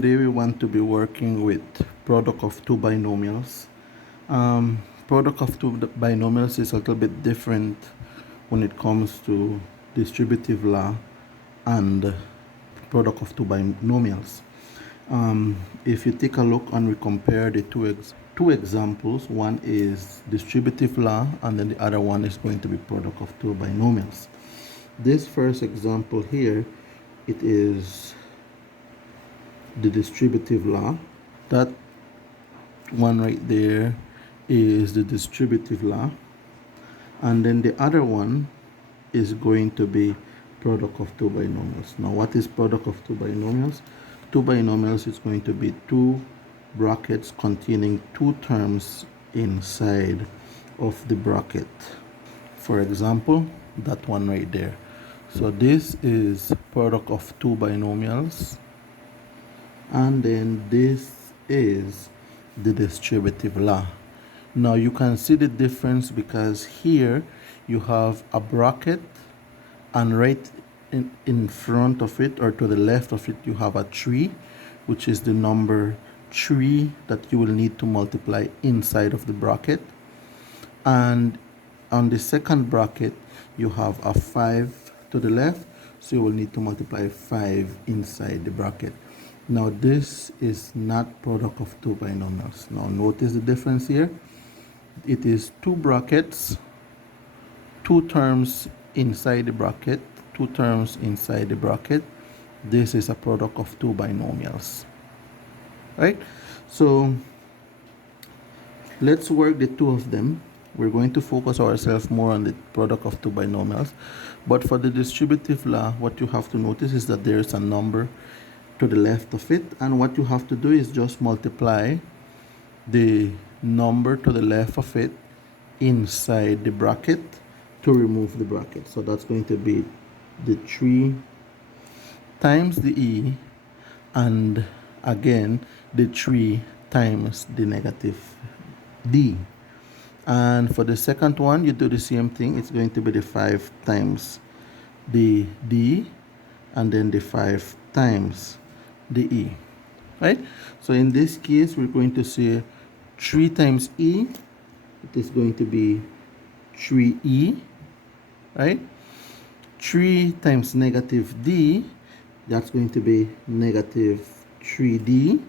Today we want to be working with product of two binomials. Product of two binomials is a little bit different when it comes to distributive law and product of two binomials. If you take a look and we compare the two examples, one is distributive law and then the other one is going to be product of two binomials. This first example here, it is the distributive law. That one right there is the distributive law, and then the other one is going to be product of two binomials. Now what is product of two binomials? Two binomials is going to be two brackets containing two terms inside of the bracket. For example, that one right there. So this is product of two binomials, and then this is the distributive law. Now you can see the difference because here you have a bracket, and right in front of it or to the left of it you have a 3, which is the number 3 that you will need to multiply inside of the bracket, and on the second bracket you have a 5 to the left, so you will need to multiply 5 inside the bracket. Now this is not product of two binomials. Now notice the difference here. It is two brackets, two terms inside the bracket, two terms inside the bracket. This is a product of two binomials, right? So let's work the two of them. We're going to focus ourselves more on the product of two binomials, but for the distributive law, what you have to notice is that there's a number to the left of it, and what you have to do is just multiply the number to the left of it inside the bracket to remove the bracket. So that's going to be the 3 times the e, and again the 3 times the negative d. And for the second one you do the same thing. It's going to be the 5 times the d and then the 5 times the e, right? So in this case we're going to say 3 times e, it is going to be 3e, right? 3 times negative d, that's going to be negative 3d.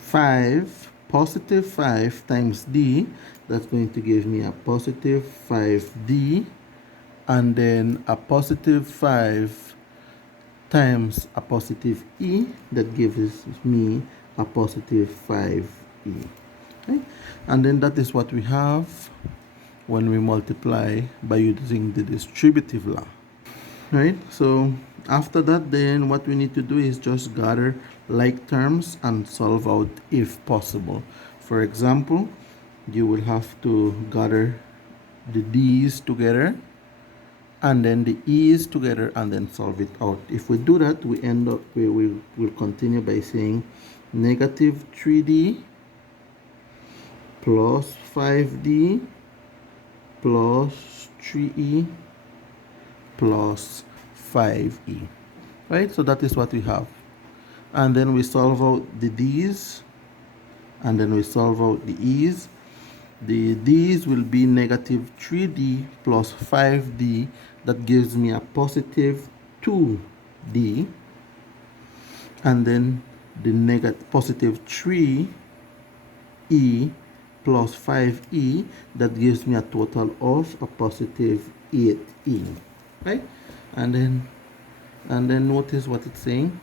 5 times d, that's going to give me a positive 5d, and then a positive 5 times a positive e, that gives me a positive 5e. Okay? And then that is what we have when we multiply by using the distributive law, right? So after that, then what we need to do is just gather like terms and solve out if possible. For example, you will have to gather the d's together and then the e's together and then solve it out. If we do that, we end up, we will continue by saying negative 3d plus 5d plus 3e plus 5e, right? So that is what we have, and then we solve out the d's and then we solve out the e's. The d's will be negative 3d plus 5d, that gives me a positive 2d, and then the negative positive 3e plus 5e, that gives me a total of a positive 8e, right? And then notice what it's saying.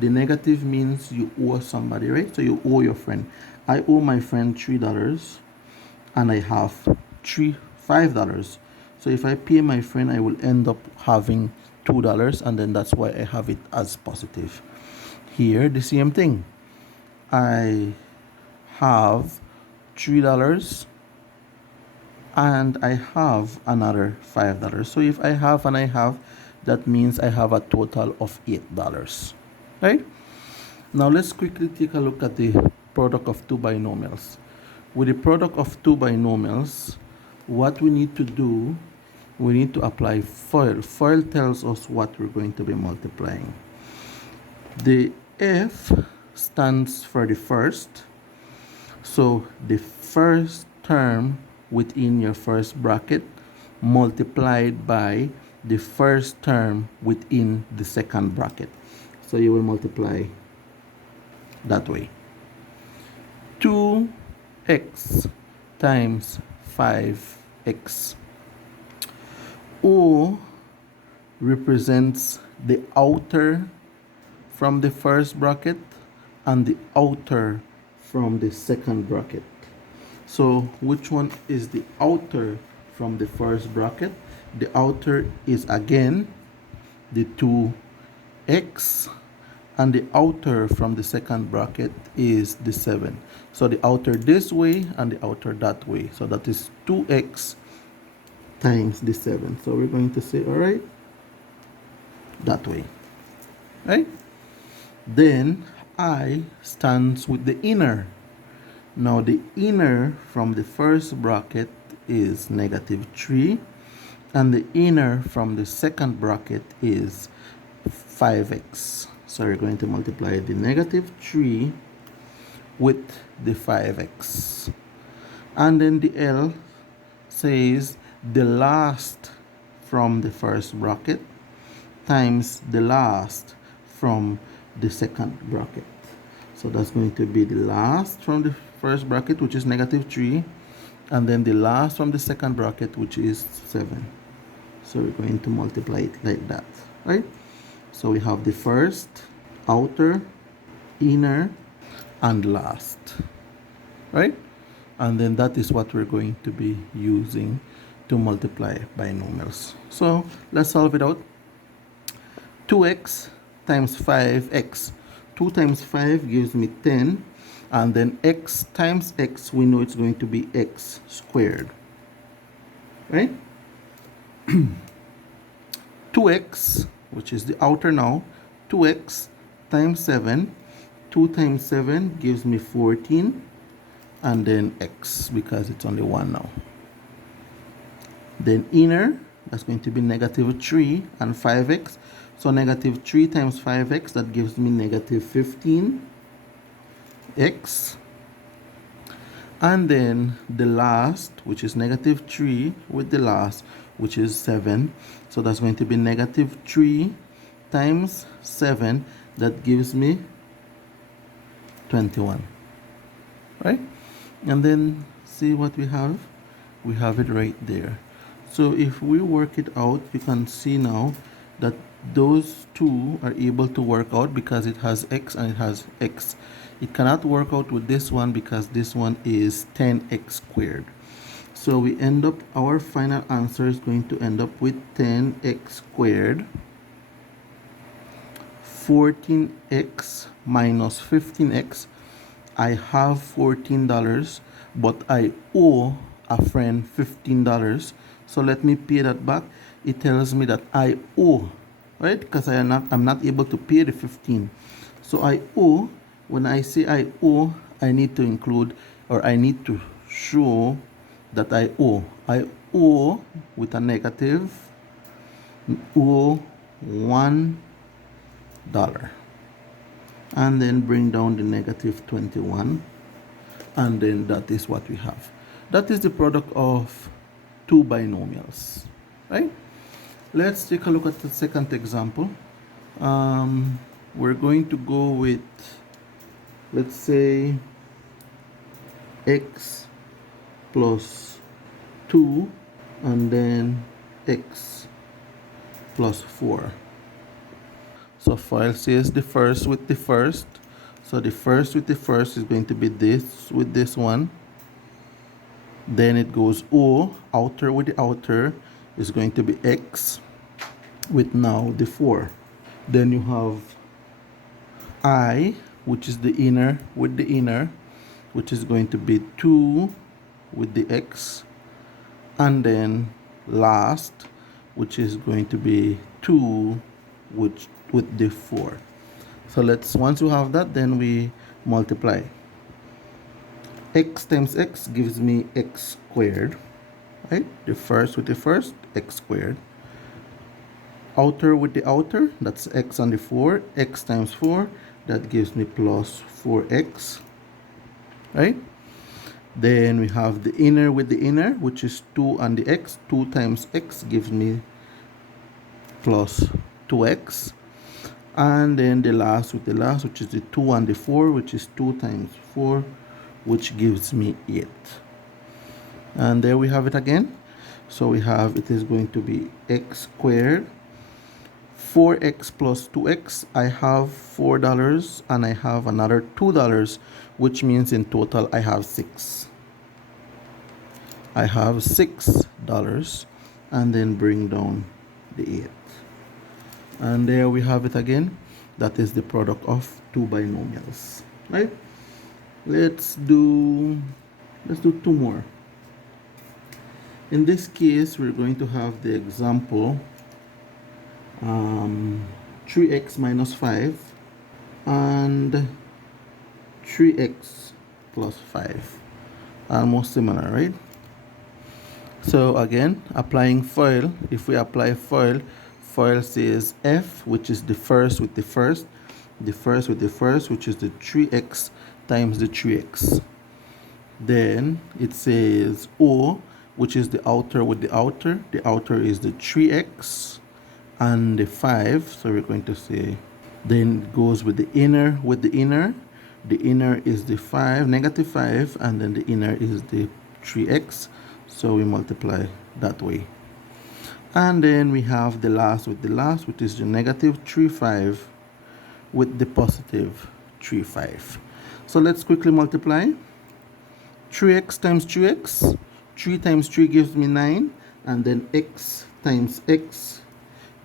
The negative means you owe somebody, right? So you owe your friend. I owe my friend $3 and I have $5. So if I pay my friend, I will end up having $2, and then that's why I have it as positive. Here the same thing. I have $3 and I have another $5. So if I have and I have, that means I have a total of $8, right? Now let's quickly take a look at the product of two binomials. With the product of two binomials, what we need to do, we need to apply FOIL. FOIL tells us what we're going to be multiplying. The F stands for the first. So the first term within your first bracket multiplied by the first term within the second bracket. So you will multiply that way. 2x times 5x. O represents the outer from the first bracket and the outer from the second bracket. So which one is the outer from the first bracket? The outer is again the 2x, and the outer from the second bracket is the 7. So the outer this way and the outer that way. So that is 2x times the 7. So we're going to say, all right, that way, right? Then I stands with the inner. Now the inner from the first bracket is -3, and the inner from the second bracket is 5x. So we're going to multiply the -3 with the 5x. And then the L says the last from the first bracket times the last from the second bracket. So that's going to be the last from the first bracket, which is -3, and then the last from the second bracket, which is 7. So we're going to multiply it like that, right? So we have the first, outer, inner, and last, right? And then that is what we're going to be using to multiply binomials. So let's solve it out. 2x times 5x. 2 times 5 gives me 10, and then x times x, we know it's going to be x squared, right? 2x, which is the outer now, 2x times 7. 2 times 7 gives me 14, and then x, because it's only 1 now. Then inner, that's going to be -3 and 5x. So -3 times 5x, that gives me -15x. And then the last, which is -3 with the last, which is 7. So that's going to be -3 times 7. That gives me 21. Right? And then see what we have? We have it right there. So if we work it out, we can see now that those two are able to work out because it has x and it has x. It cannot work out with this one because this one is 10x squared. So we end up, our final answer is going to end up with 10x squared. 14x minus 15x. I have $14, but I owe a friend $15. So let me pay that back. It tells me that I owe, right? Because I'm not able to pay the 15. So I owe. When I say I owe, I need to include, or I need to show that I owe. I owe with a negative, owe $1, and then bring down the -21, and then that is what we have. That is the product of two binomials, right? Let's take a look at the second example. We're going to go with, let's say, x plus 2 and then x plus 4. So file says the first with the first. So the first with the first is going to be this with this one. Then it goes O, outer with the outer is going to be x with now the 4. Then you have I, which is the inner with the inner, which is going to be 2 with the x. And then last, which is going to be 2 with the 4. So once you have that, then we multiply. X times x gives me x squared, right? The first with the first, x squared. Outer with the outer, that's x on the 4, x times 4, that gives me plus 4x, right? Then we have the inner with the inner, which is 2 and the x. 2 times x gives me plus 2x. And then the last with the last, which is the 2 and the 4, which is 2 times 4, which gives me 8. And there we have it again. So we have, it is going to be x squared, 4x plus 2x. I have $4 and I have another $2, which means in total I have 6. I have $6, and then bring down the 8. And there we have it again. That is the product of two binomials, right? Let's do 2 more. In this case, we're going to have the example 3x minus 5 and 3x plus 5. Almost similar, right? So again, applying FOIL. If we apply FOIL, FOIL says F, which is the first with the first, which is the 3x times the 3x. Then it says O, which is the outer with the outer. The outer is the 3x and the 5. So we're going to say, then it goes with the inner with the inner. The inner is the 5, negative 5, and then the inner is the 3x. So we multiply that way. And then we have the last with the last, which is the negative 3,5 with the positive 3,5. So let's quickly multiply. 3x times 3x. 3 times 3 gives me 9. And then x times x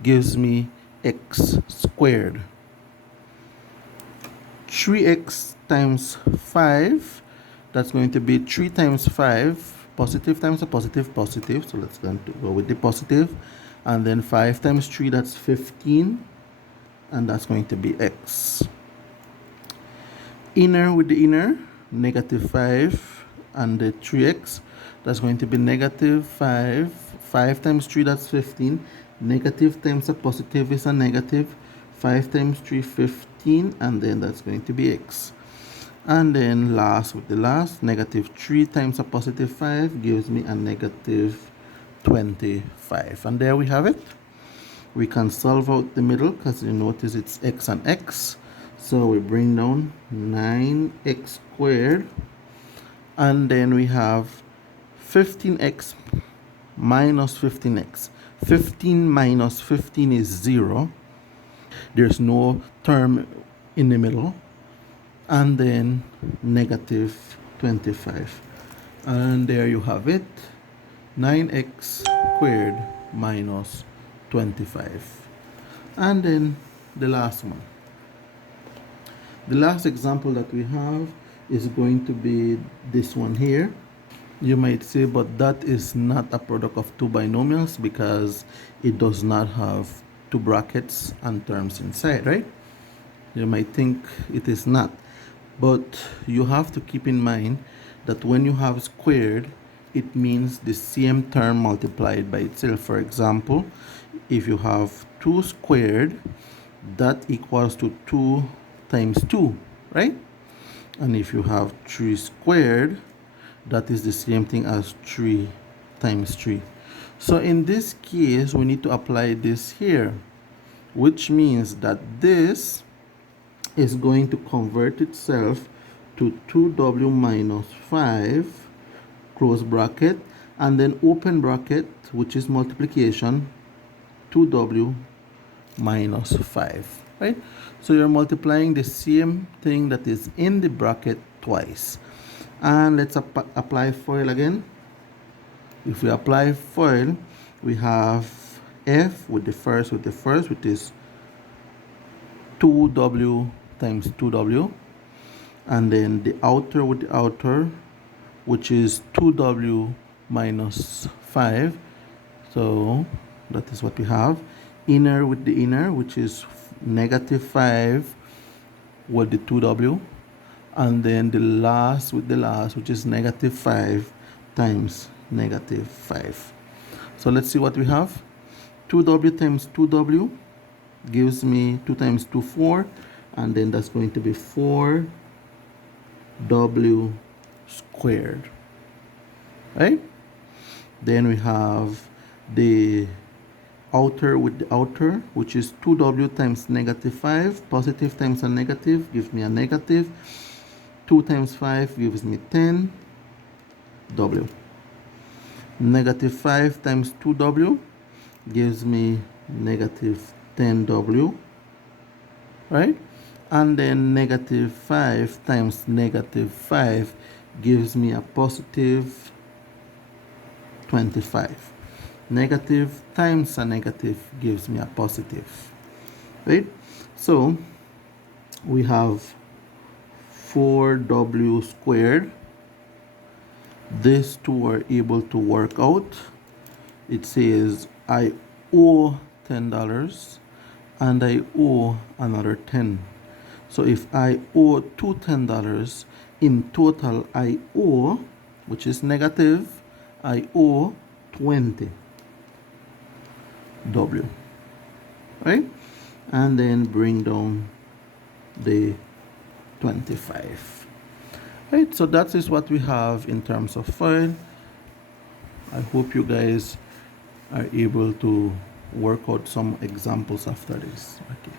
gives me x squared. 3x times 5. That's going to be 3 times 5. Positive times a positive, positive. So let's go with the positive. And then 5 times 3, that's 15. And that's going to be x. Inner with the inner, negative 5 and the 3x. That's going to be negative 5. 5 times 3, that's 15. Negative times a positive is a negative. 5 times 3, 15. And then that's going to be x. And then last with the last, negative 3 times a positive 5 gives me a negative 25. And there we have it. We can solve out the middle because you notice it's x and x. So we bring down 9x squared. And then we have 15x minus 15x. 15 minus 15 is 0. There's no term in the middle. And then negative 25. And there you have it. 9x squared minus 25. And then the last one. The last example that we have is going to be this one here. You might say, but that is not a product of two binomials because it does not have two brackets and terms inside, right? You might think it is not. But you have to keep in mind that when you have squared, it means the same term multiplied by itself. For example, if you have 2 squared, that equals to 2 times 2, right? And if you have 3 squared, that is the same thing as 3 times 3. So in this case, we need to apply this here, which means that this is going to convert itself to 2w minus 5, close bracket, and then open bracket, which is multiplication, 2w minus 5, right? So you're multiplying the same thing that is in the bracket twice. And let's apply FOIL again. If we apply FOIL, we have f with the first, which is 2w times 2w, and then the outer with the outer, which is 2w minus 5. So that is what we have. Inner with the inner, which is negative 5 with the 2w, and then the last with the last, which is negative 5 times negative 5. So let's see what we have. 2w times 2w gives me 2 times 2, 4. and then that's going to be 4w squared, right? Then we have the outer with the outer, which is 2w times negative 5. Positive times a negative gives me a negative. 2 times 5 gives me 10w. Negative 5 times 2w gives me negative 10w, right? And then negative 5 times negative 5 gives me a positive 25. Negative times a negative gives me a positive, right? So we have 4w squared. These two are able to work out. It says I owe $10 and I owe another 10. So if I owe two $10, in total I owe, which is negative, I owe 20w, right? And then bring down the 25. Right, so that is what we have in terms of FOIL. I hope you guys are able to work out some examples after this. Okay.